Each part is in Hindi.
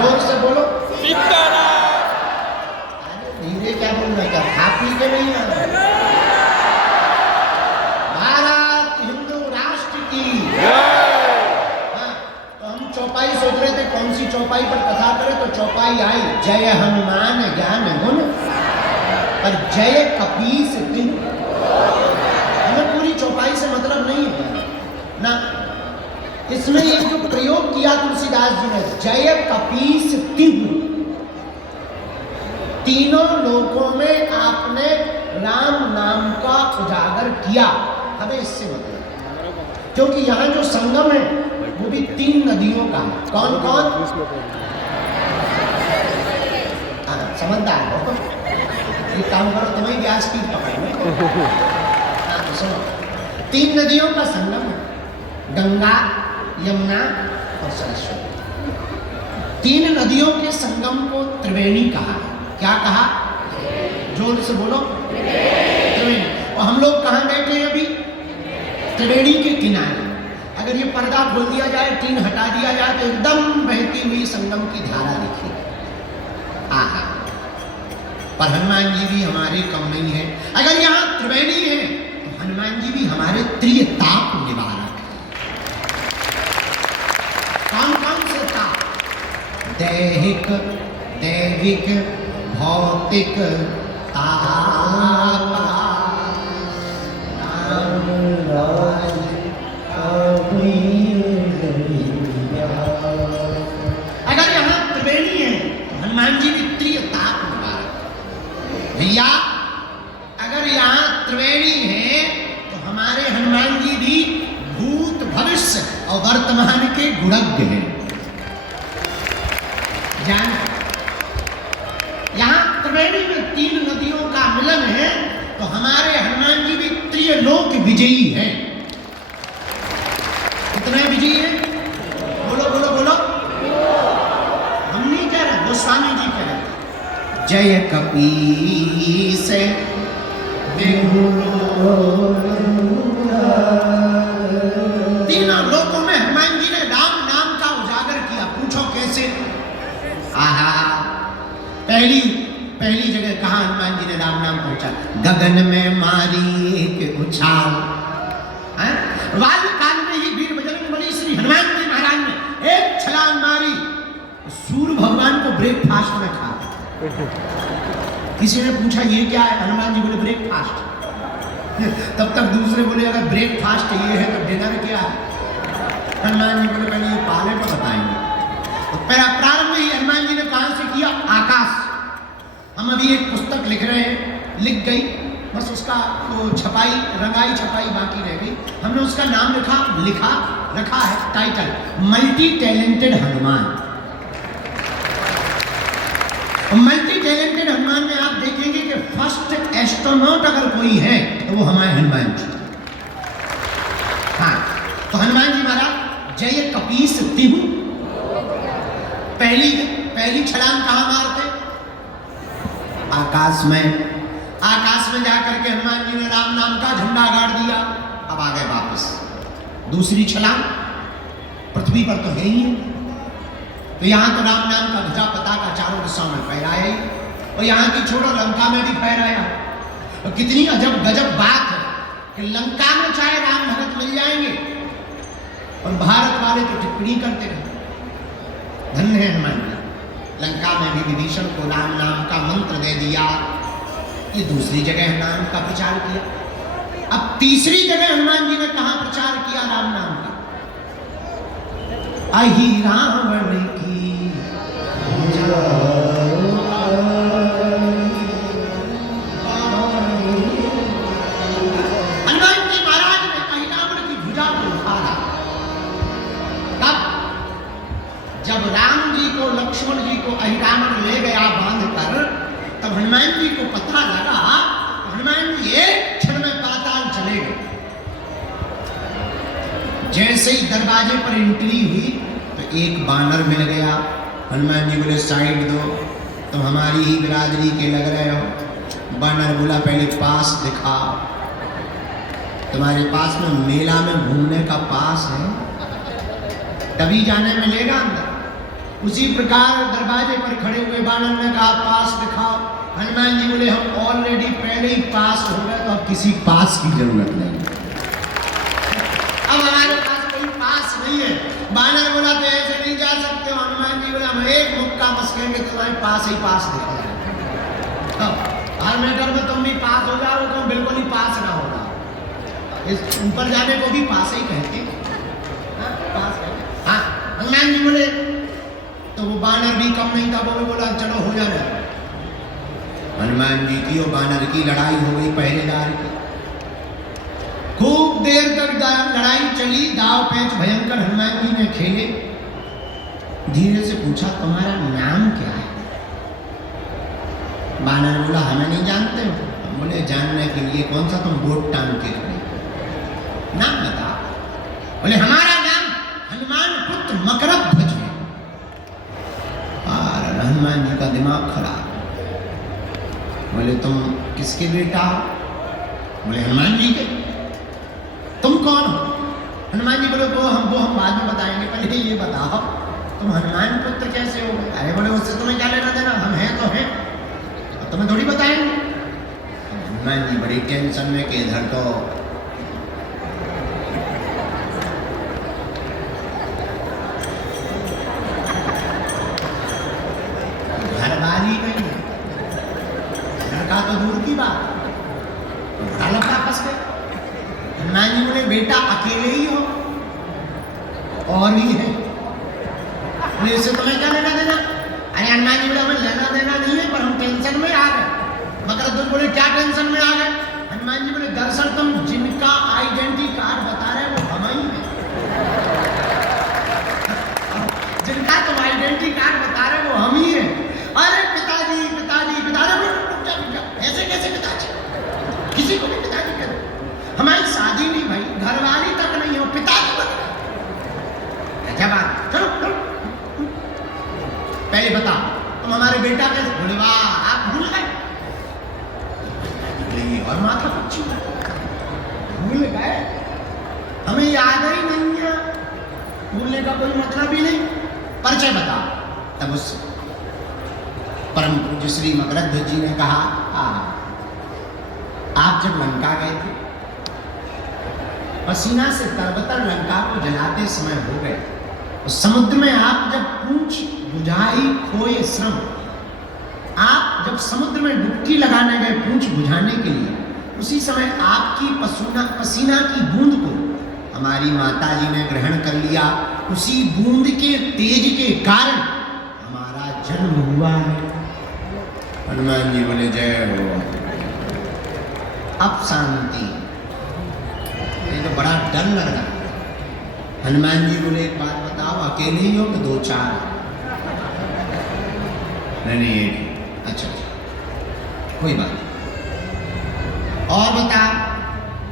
जोर से बोलो। सीताराम। अरे धीरे क्या बोल रहे, क्या खा पी के नहीं है? भारत हिंदू राष्ट्र की। हाँ, तो हम चौपाई सोच रहे थे कौन सी चौपाई पर कथा करें, तो चौपाई आई जय हनुमान ज्ञान गुण और जय कपीस तिन्ह। हमें पूरी चौपाई से मतलब नहीं है ना, इसमें ये जो प्रयोग किया तुलसीदास जी ने, जय कपीस तिन्ह, तीनों लोकों में आपने राम नाम का उजागर किया, हमें इससे मतलब। क्योंकि यहाँ जो संगम है वो भी 3 नदियों का है। कौन कौन? समझदार हो, ये काम करो तुम्हें व्यास की पकड़ में। तो सुनो, 3 नदियों का संगम है, गंगा, यमुना और सरस्वती। 3 नदियों के संगम को त्रिवेणी कहा। क्या कहा? जोर से बोलो। त्रिवेणी। और हम लोग कहाँ बैठे हैं अभी? त्रिवेणी के किनारे। अगर ये पर्दा खोल दिया जाए, टीन हटा दिया जाए, तो एकदम बहती हुई संगम की धारा दिखेगी। आहा, पर हनुमान जी भी हमारे कम नहीं है। अगर यहाँ त्रिवेणी है तो हनुमान जी भी हमारे त्रिताप निवारक है। कौन कौन से ताप? दैहिक, दैविक, भौतिक ताप। अगर यहाँ त्रिवेणी है तो हनुमान जी भी त्रिताप निवारक। भैया अगर यहाँ त्रिवेणी है तो हमारे हनुमान जी भी भूत, भविष्य और वर्तमान के गुणज्ञ हैं। जान, यहाँ त्रिवेणी में 3 नदियों का मिलन है, तो हमारे हनुमान जी भी त्रिलोक विजयी हैं। कितने विजयी हैं? बोलो बोलो बोलो। हम नहीं कह रहे, गोस्वामी जी कह रहे। जय कपीस तीनों लोकों में हनुमान जी ने राम नाम का उजागर किया। पूछो कैसे? आहा, पहली जगह कहा हनुमान जी ने राम नाम पहुंचा? गगन में मारी एक उछाल। काल में ही वीर बजरंगबली श्री हनुमान जी महाराज ने एक छलांग मारी, सूर्य भगवान को ब्रेकफास्ट में खा। किसी ने पूछा ये क्या है? हनुमान जी बोले ब्रेकफास्ट। तब तक दूसरे बोले अगर ब्रेकफास्ट ये है तो डिनर क्या है? हनुमान जी बोले पहले ये पाले पर बताएंगे। तो प्रारंभ ही हनुमान जी ने कहां से किया? आकाश। हम अभी एक पुस्तक लिख रहे हैं, लिख गई, बस उसका वो छपाई, रंगाई छपाई बाकी रह गई। हमने उसका नाम रखा है title, multi talented Hanuman. Multi talented Hanuman में आप देखेंगे कि फर्स्ट एस्ट्रोनॉट अगर कोई है तो वो हमारे हनुमान जी। हाँ, तो हनुमान जी महाराज जय कपीस तिहु, पहली छलांग कहां मारते? आकाश में जाकर के हनुमान जी ने राम नाम का झंडा गाड़ दिया। अब आ गए वापस। दूसरी छलांग पृथ्वी पर तो है ही, तो यहां तो राम नाम का ध्वजा पताका चारों दिशाओं में फहराया ही, और यहां की छोड़ो लंका में भी फहराया। और कितनी अजब गजब बात है कि लंका में चाहे राम भगत मिल जाएंगे और भारत वाले तो टिप्पणी करते रहे। धन्य है हनुमान जी, लंका में भी विभीषण को राम नाम का मंत्र दे दिया। ये दूसरी जगह नाम का प्रचार किया। अब तीसरी जगह हनुमान जी ने कहां प्रचार किया राम नाम का? अहि रावण की हनुमान जी महाराज ने अहि रावण की भुजा को उखाड़ा। तब जब राम जी को, लक्ष्मण जी को अहि रावण ले गया बांध कर, तब हनुमान जी को पता लगा, हनुमान जी एक क्षण में पाताल चले गए। जैसे ही दरवाजे पर एंट्री हुई तो एक बानर मिल गया। हनुमान जी बोले साइड दो, तुम हमारी ही बिरादरी के लग रहे हो। बानर बोला पहले पास दिखा, तुम्हारे पास में मेला में घूमने का पास है? तभी जाने मिलेगा अंदर। उसी प्रकार दरवाजे पर खड़े हुए बानर ने कहा पास दिखाओ। हनुमान जी बोले हम ऑलरेडी पहले ही पास हो गए, तो अब किसी पास की जरूरत नहीं, अब हमारे पास कोई पास नहीं है। बानर बोला तो ऐसे नहीं जा सकते हो। हनुमान जी बोला हम एक मुक्का मस्केंगे तुम्हारे पास ही पास दिखा जाए, हर मैटर में तुम भी पास हो जाओ, तुम बिल्कुल ही पास ना होगा। इस ऊपर जाने को भी पास ही कहते हैं, पास कहते। हाँ, हनुमान जी बोले तो वो बानर भी कम नहीं था, वो भी बोला चलो हो जाना। हनुमान जी की और बानर की लड़ाई हो गई पहरेदार की। खूब देर तक लड़ाई चली, दाव पेच भयंकर हनुमान जी ने खेले। धीरे से पूछा तुम्हारा नाम क्या है? बानर बोला हमें नहीं जानते हो। बोले जानने के लिए कौन सा तुम बोट टांग के खड़े, नाम बता। बोले हमारा नाम हनुमान पुत्र मकरध्वज है। और हनुमान जी का दिमाग खराब। बोले तुम किसके बेटा हो? बोले हनुमान जी के। तुम कौन हो? हनुमान जी बोले वो हम बाद में बताएंगे, पहले ये बताओ तुम हनुमान पुत्र कैसे हो गए? अरे बोले उससे तुम्हें क्या लेना देना, हम हैं तो हैं, तुम्हें थोड़ी बताएंगे। हनुमान जी बड़ी टेंशन में कि इधर तो घरवाली नहीं है, लड़का तो दूर की बात, बड़ा लड़का फंस गया। हनुमान जी बोले बेटा अकेले ही हो और भी है, इससे तुम्हें क्या लेना देना? अरे हनुमान जी बोले हमें लेना देना नहीं है, पर हम टेंशन में आ गए। मकरध्वज बोले क्या टेंशन में आ गए? हनुमान जी बोले दरअसल तुम जिनका आइडेंटिटी कार्ड बता रहे हो वो हम ही है, जिनका तुम आइडेंटिटी कार्ड बता रहे हो वो हम ही है। अरे पिताजी पिताजी पिताजी, ऐसे कैसे पिताजी? किसी को भी पिताजी करो, हमारी शादी नहीं भाई, घरवाली तक नहीं हो, पिताजी बन गए। क्या बात, चलो पहले बता तुम हमारे बेटा कैसे? बोले वाह आप भूल गए, और माथा पच्ची भूल गए, हमें याद ही नहीं है। भूलने का कोई मतलब ही नहीं, परिचय बता। तब उस परम पूज्य श्री मकरध्वज जी ने कहा आप जब लंका गए थे, पसीना से तरबतर लंका को जलाते समय हो गए, उस समुद्र में आप जब पूंछ बुझाई खोए श्रम, आप जब समुद्र में डुबकी लगाने गए पूंछ बुझाने के लिए, उसी समय आपकी पसीना की बूंद को हमारी माता जी ने ग्रहण कर लिया। उसी बूंद के तेज के कारण हमारा जन्म हुआ है। हनुमान जी बोले जय हो, अब शांति। ये तो बड़ा डर लग रहा है। हनुमान जी बोले एक बात बताओ, अकेले ही हो कि दो चार? नहीं, अच्छा कोई बात। और बता,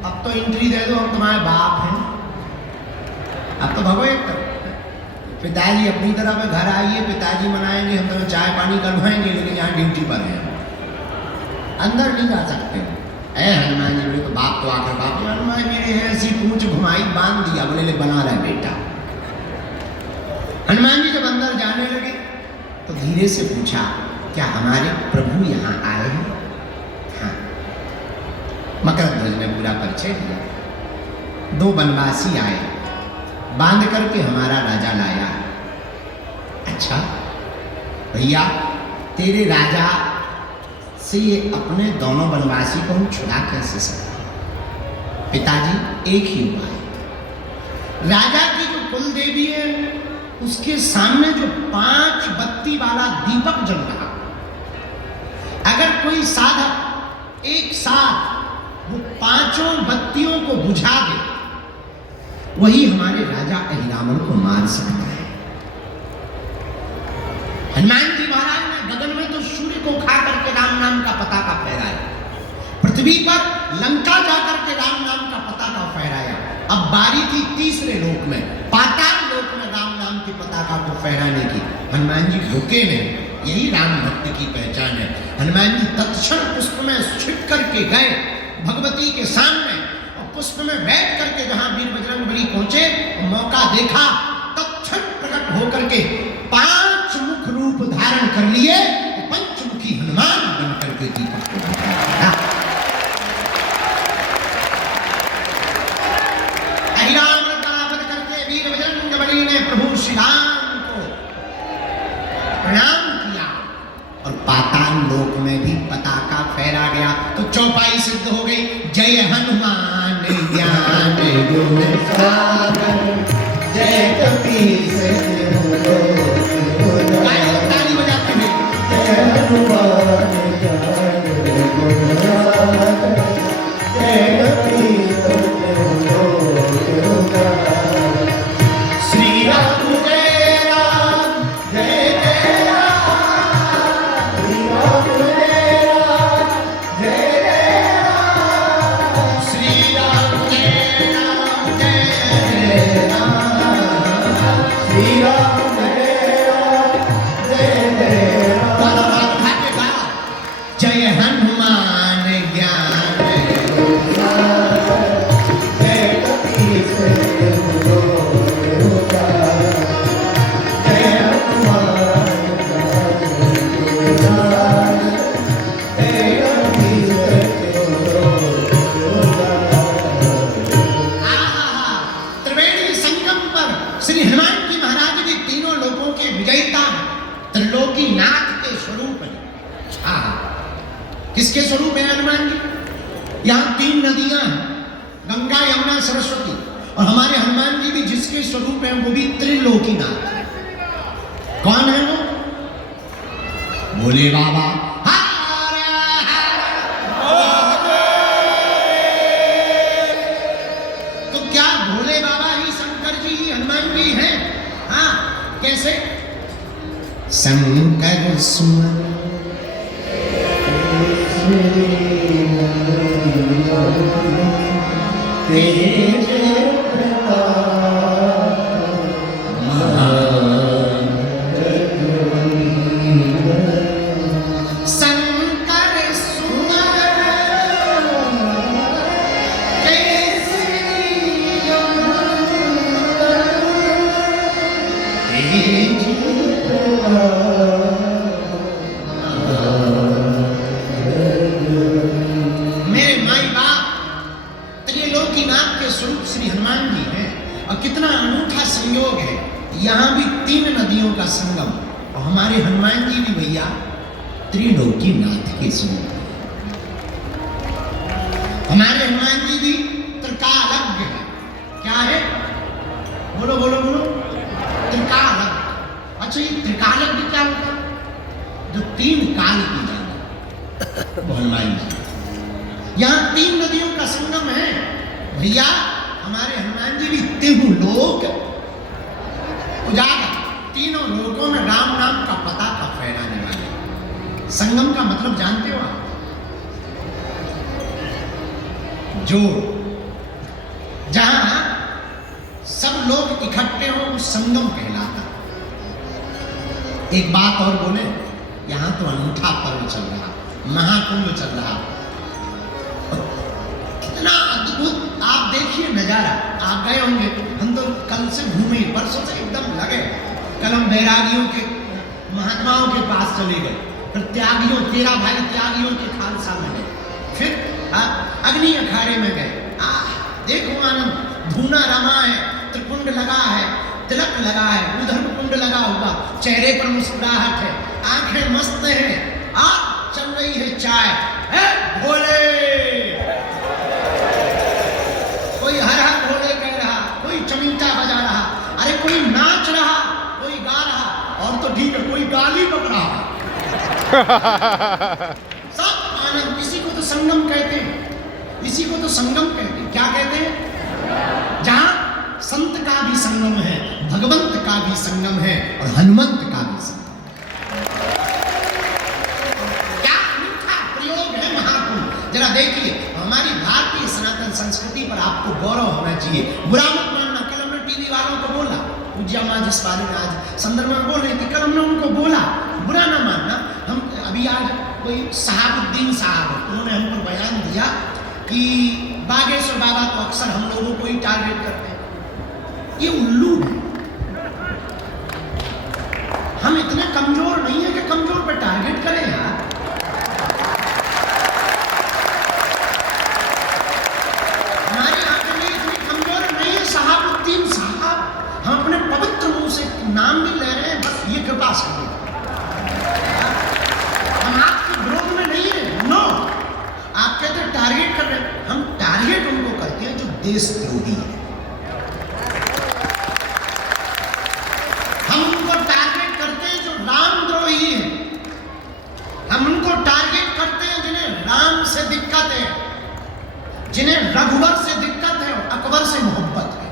अब तो एंट्री दे दो, हम तुम्हारे बाप हैं, अब तो भगो एक तरफ। पिताजी अपनी तरफ है, घर आइए, पिताजी मनाएंगे, हम तुम्हें चाय पानी करवाएंगे, लेकिन यहाँ ड्यूटी पर है, अंदर नहीं जा सकते। ऐ हनुमान जी बोले तो बाप तो आकर बाप, हनुमान जी ने ऐसी पूंछ घुमाई, बांध दिया, बोले ले बना रहा बेटा। हनुमान जी जब अंदर जाने लगे तो धीरे से पूछा क्या हमारे प्रभु यहाँ आए हैं? हाँ। मकरध्वज ने पूरा परिचय दिया। दो बनवासी आए, बांध करके हमारा राजा लाया। अच्छा भैया, तेरे राजा से ये अपने दोनों बनवासी को हम छुड़ा कैसे सकते? पिताजी एक ही उपाय, राजा की जो कुल देवी है उसके सामने जो 5 बत्ती वाला दीपक जल रहा, अगर कोई साधक एक साथ वो 5 बत्तियों को बुझा दे, वही हमारे राजा अहिरावण को मार सकता है। हनुमान जी महाराज ने गगन में तो सूर्य को खा करके राम नाम का पताका फहराया, पृथ्वी पर लंका जाकर के राम नाम का पताका फहराया। अब बारी थी तीसरे लोक में, पाताल लोक में राम नाम की पताका को फहराने की। हनुमान जी रुके नहीं, यही राम भक्त की पहचान है। हनुमान जी तत्क्षण पुष्प में छिप करके गए भगवती के सामने, और पुष्प में बैठ करके जहां वीर बजरंगबली पहुंचे, मौका देखा, तत्क्षण प्रकट होकर के 5 गया तो चौपाई सिद्ध हो गई। जय हनुमान ज्ञान गुण सागर, जय कपीस ताली बजाते हुए जय हनुमान ज्ञान गुण सागर, जय कपीस श्री राम जय राम जय जय राम, श्री राम जय राम जय जय राम, श्री राम जय राम जय राम, श्री राम जय राम जय जय राम। जय हनुमान ज्ञान गुण सागर, जय कपीस श्री हनुमान जी महाराज भी तीनों लोगों के विजयता त्रिलोकी नाथ के स्वरूप है। हाँ, किसके स्वरूप है हनुमान जी? यहाँ तीन नदियां हैं, गंगा यमुना सरस्वती, और हमारे हनुमान जी भी जिसके स्वरूप है वो भी त्रिलोकी नाथ। कौन है वो? बोले बाबा तो क्या भोले बाबा ही शंकर जी ही हनुमान जी हैं? हाँ, कैसे? शंकर सुमन तेज कितना अनूठा संयोग है। यहाँ भी तीन नदियों का संगम, और हमारे हनुमान जी भी भैया त्रिलोकी नाथ के स्वरूप है। हमारे हनुमान जी भी त्रिकालज्ञ है। क्या है? बोलो बोलो बोलो। त्रिकालज्ञ। अच्छा, ये त्रिकालज्ञ क्या होता है? जो तीन काल की जाने वो हनुमान जी। यहाँ तीन नदियों का संगम है भैया। हमारे हनुमान जी भी तीनों लोक उजागर, तीनों लोकों में राम नाम का पता का फैलाने वाले। संगम का मतलब जानते हो आप? जोड़, जहां सब लोग इकट्ठे हो उस संगम कहलाता। एक बात और बोले, यहां तो अनूठा पर्व चल रहा, महाकुंभ चल रहा, कितना अद्भुत। आप देखिए नजारा, आप गए होंगे, हम तो कल से घूमे, परसों से एकदम लगे। कल हम बैरागियों के महात्माओं के पास चले गए, फिर त्यागियों, 13 भाई त्यागियों के खालसा में गए, फिर अग्नि अखाड़े में गए। देखो आनंद, धूना रमा है, त्रिकुंड लगा है, तिलक लगा है, उधर कुंड लगा हुआ, चेहरे पर मुस्कुराहट है, आंखें मस्त हैं, आज चल रही है चाय। भोले, कोई हर हर भोले कह रहा, कोई चमीटा बजा रहा, अरे कोई नाच रहा, कोई गा रहा, और तो ठीक है कोई गाली बक रहा। सब आनंद। इसी को तो संगम कहते हैं, इसी को तो संगम कहते हैं। क्या कहते हैं? जहां संत का भी संगम है, भगवंत का भी संगम है, और हनुमंत का भी संगम। क्या अनूठा प्रयोग है महाकुंभ। जरा देखिए, हमारी भारतीय सनातन संस्कृति पर आपको गौरव होना चाहिए। बुरा मत मानना, कल हमने टीवी वालों को बोला, पूज्या माँ जिस बारे में आज संदर्भ में बोल रही थी, कल हमने उनको बोला, बुरा ना मानना। हम अभी आज कोई सहाबुद्दीन साहब, उन्होंने हमको बयान दिया कि बागेश्वर बाबा तो अक्सर हम लोगों को ही टारगेट करते हैं। ये उल्लू है। हम इतने कमजोर नहीं है कि कमजोर पर टारगेट करें यार। हम अपने पवित्र मुंह से नाम भी ले रहे हैं, बस ये कृपा से हम आपके विरोध में नहीं है। नो, देशद्रोही है। हम उनको टारगेट करते हैं जो रामद्रोही है। हम उनको टारगेट करते हैं जिन्हें राम से दिक्कत है, जिन्हें रघुवर से दिक्कत है और अकबर से मोहब्बत है।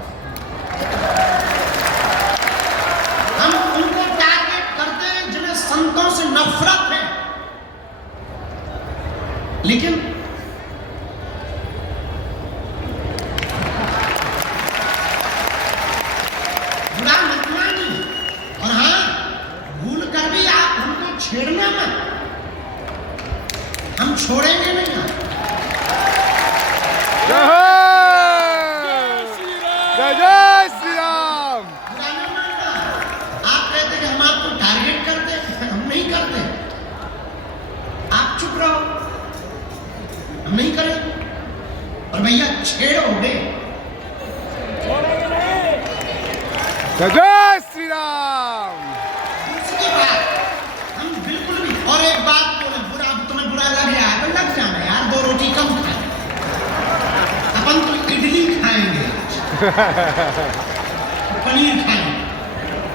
हम उनको टारगेट करते हैं जिन्हें संतों से नफरत है। लेकिन बुरा मत मानिए, और हाँ, भूल कर भी आप हमको छेड़ना मत, हम छोड़ेंगे नहीं। जय श्री राम। बुरा नहीं मानना। आप कहते कि हम आपको टारगेट करते हैं, हम नहीं करते। आप चुप रहो, हम नहीं करेंगे। और भैया छेड़ोगे जय श्री राम। दूसरी बात, हम बिल्कुल भी, और एक बात बोले, बुरा तुम्हें बुरा लग रहा है तो लग जाना यार, 2 रोटी कम खाए, अपन तो इडली खाएंगे आज, पनीर खाएंगे,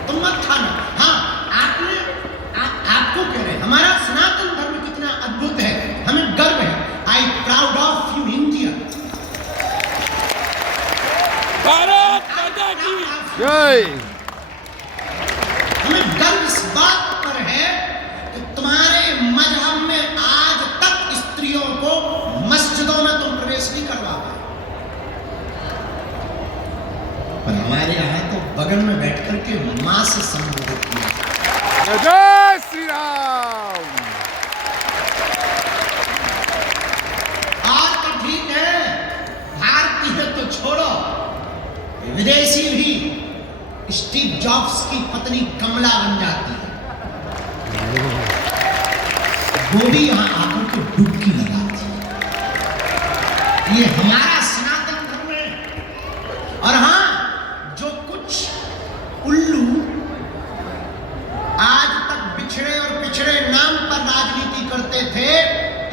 तुम मत खाना। हाँ, आपको कह रहे हैं हमारा सनातन धर्म कितना अद्भुत है, हमें गर्व है। I proud of you India. Bharat माता की जय। हमें गर्व इस बात पर है कि तुम्हारे मजहब में आज तक स्त्रियों को मस्जिदों में तुम प्रवेश नहीं करवा पाए, पर हमारे यहाँ तो बगल में बैठ करके मां से संबोधित किया। जय श्री राम। और तो ठीक है, भारतीय तो छोड़ो, विदेशी भी स्टीव जॉब्स की पत्नी कमला बन जाती है, वो भी यहाँ आकर के डुबकी लगाती है। ये हमारा सनातन धर्म है। और हाँ, जो कुछ उल्लू आज तक बिछड़े और पिछड़े नाम पर राजनीति करते थे,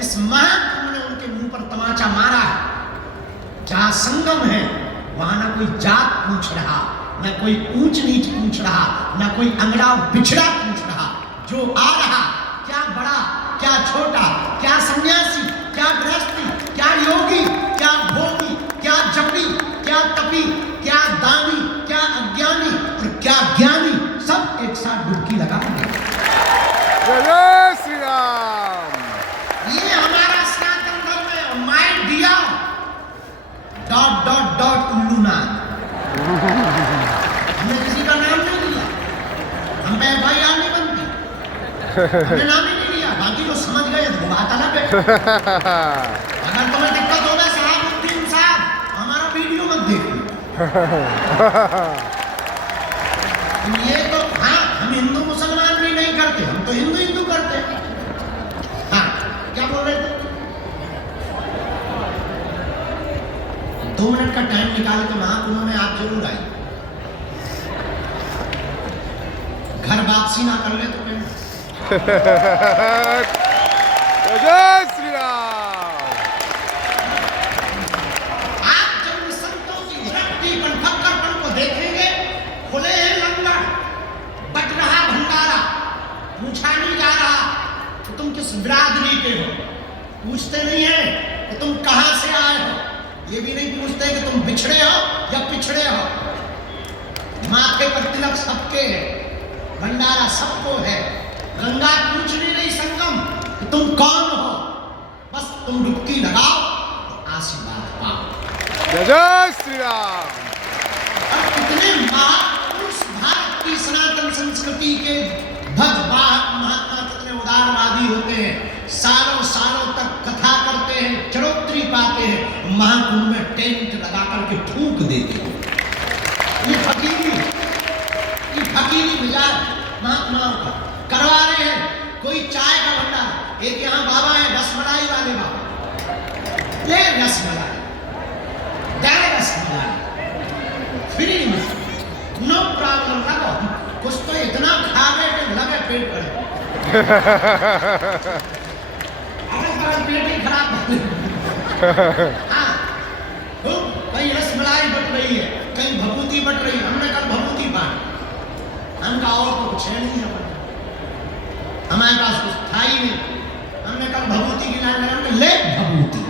इस महाकुंभ ने उनके मुंह पर तमाचा मारा है। जहां संगम है वहां ना कोई जात पूछ रहा, ना कोई ऊंच नीच पूछ रहा, ना कोई अंगड़ा और बिछड़ा पूछ रहा। जो आ रहा, क्या बड़ा क्या छोटा, क्या सन्यासी क्या गृहस्थी, क्या योगी क्या भोगी, क्या जपी क्या तपी, क्या दानी क्या अज्ञानी और क्या ज्ञानी, सब एक साथ डुबकी लगा देंगे। जय श्री राम। ये हमारा सनातन धर्म है। My dear dot dot dot उल्लूनाथ, हमने किसी का नाम नहीं लिया, हम पे FIR नहीं बनती, हमने नाम ही नहीं लिया। बाकी जो समझ गए वो बात अलग है। अगर तुम्हें दिक्कत होगा साहब हमारा वीडियो मत देखो। ये तो हाँ, हम हिंदू मुसलमान भी नहीं करते, हम तो हिंदू हिंदू करते हैं। हाँ, क्या बोल रहे थे? 2 मिनट का टाइम निकाल के महाकुंभ में आप जरूर आए। घर वापसी ना कर ले तो कहीं। जय श्री राम। आप जब इन संतों की भक्ति फक्करपन को देखेंगे, खुले हैं लंगर, बट रहा भंडारा, पूछा नहीं जा रहा कि तुम किस बिरादरी के हो, पूछते नहीं है कि तुम कहां से आए हो, ये भी नहीं पूछते कि तुम बिछड़े हो या पिछड़े हो। माथे पर तिलक सबके है, भंडारा सबको है, गंगा पूछनी नहीं संगम कि तुम कौन हो, बस तुम डुबकी लगाओ तो आशीर्वाद पाओ। जय श्री राम। और कितने महापुरुष भारत की सनातन संस्कृति के भक्त महात्मा कितने उदारवादी होते हैं, सालों सालों तक कथा करते हैं, चढ़ोतरी पाते हैं, महाकुंभ में टेंट लगा करके फूंक देते हैं। ये फकीरी मिजाज महात्माओं का करवा रहे हैं। कोई चाय का भंडार, एक यहाँ बाबा है रसमलाई वाले बाबा, ले रसमलाई, दे रसमलाई फ्री में, नो प्रॉब्लम। लगो कुछ तो इतना खा गए कि लगे पेट पर। अगर पेट ही खराब हाँ, भाई रसमलाई रही है, कहीं भभूति बट रही है। हमने कहा भभूति बांट, हम कहा और तो कुछ है नहीं है, हमारे पास कुछ था ही नहीं। हमने कहा भभूति की लाइन लगा, ले भभूति।